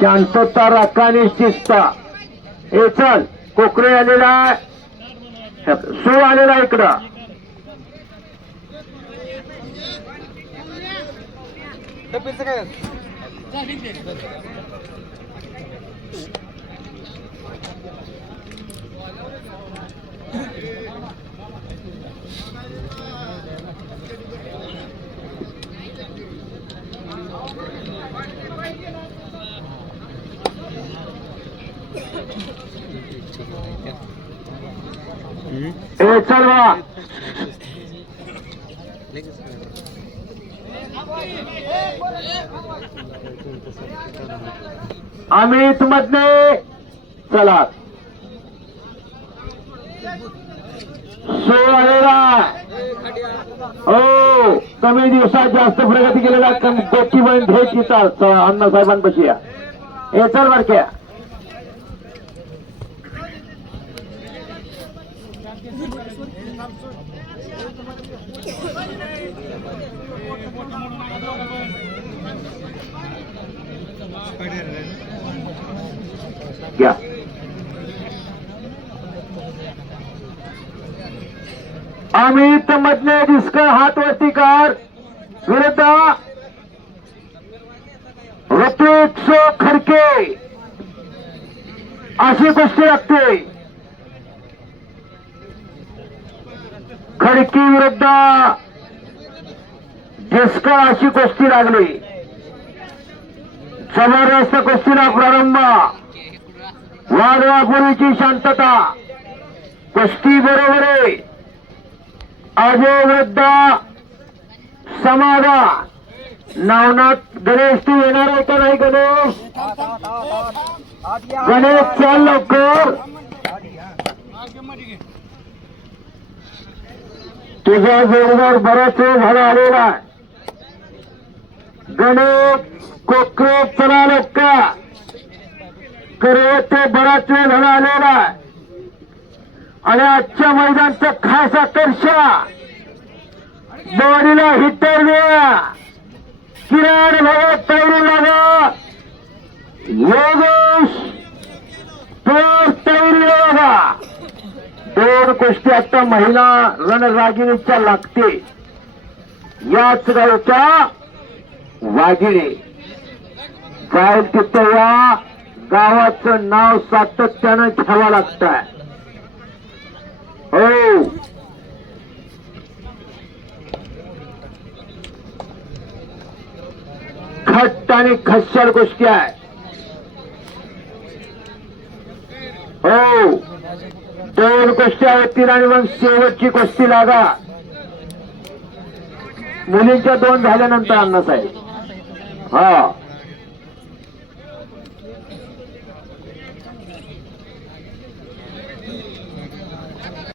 शांतता राखाने शिस्ता. हे चल कोकरे आलेला आहे. सो आलेला इकडं. हे चल चलवा अमित मधने चला. सो हो कमी दिवसात जास्त प्रगती केलेला गोष्टी बंद हे अण्णा साहेबांपाशी या. हे चल बरक्या. Yeah. अमित मधले डिस्कर हात वरती कर. विरुद्ध. ऋतिक सो खडके. अशी गोष्टी लागते. खडकी विरुद्ध डिस्कर अशी कुस्ती लागली. जबरदस्त कुस्तीला प्रारंभ. वादळापूर्वीची शांतता. कुस्ती बरोबर. आहे अजय वृद्ध समाधा. नवनाथ गणेश तू येणार आहे का नाही गणेश? गणेश चाल लवकर. तुझा जोरदार बराच वेळ झाला आलेला. गणेश कोकरे चला लक्का करे बराच वेळ झाला आलेला. आणि आजच्या मैदानचं खास आकर्षण. बॉडीला हिटर द्या किरण भगत तैरी लागा योगेश तर तैरी लागा दोन गोष्टी आता महिला रणरागिणीच्या लागते. याच गावच्या वाघिणे. जाईल तिथं या गावाचं नाव सातत्यानं घ्यावं लागतंय. हो. खट्ट आणि खश्चर गोष्टी आहे. हो. दोन गोष्टी होतील आणि मग शेवटची गोष्टी लागा. मुलींच्या दोन झाल्यानंतर अण्णासाहेब. हा.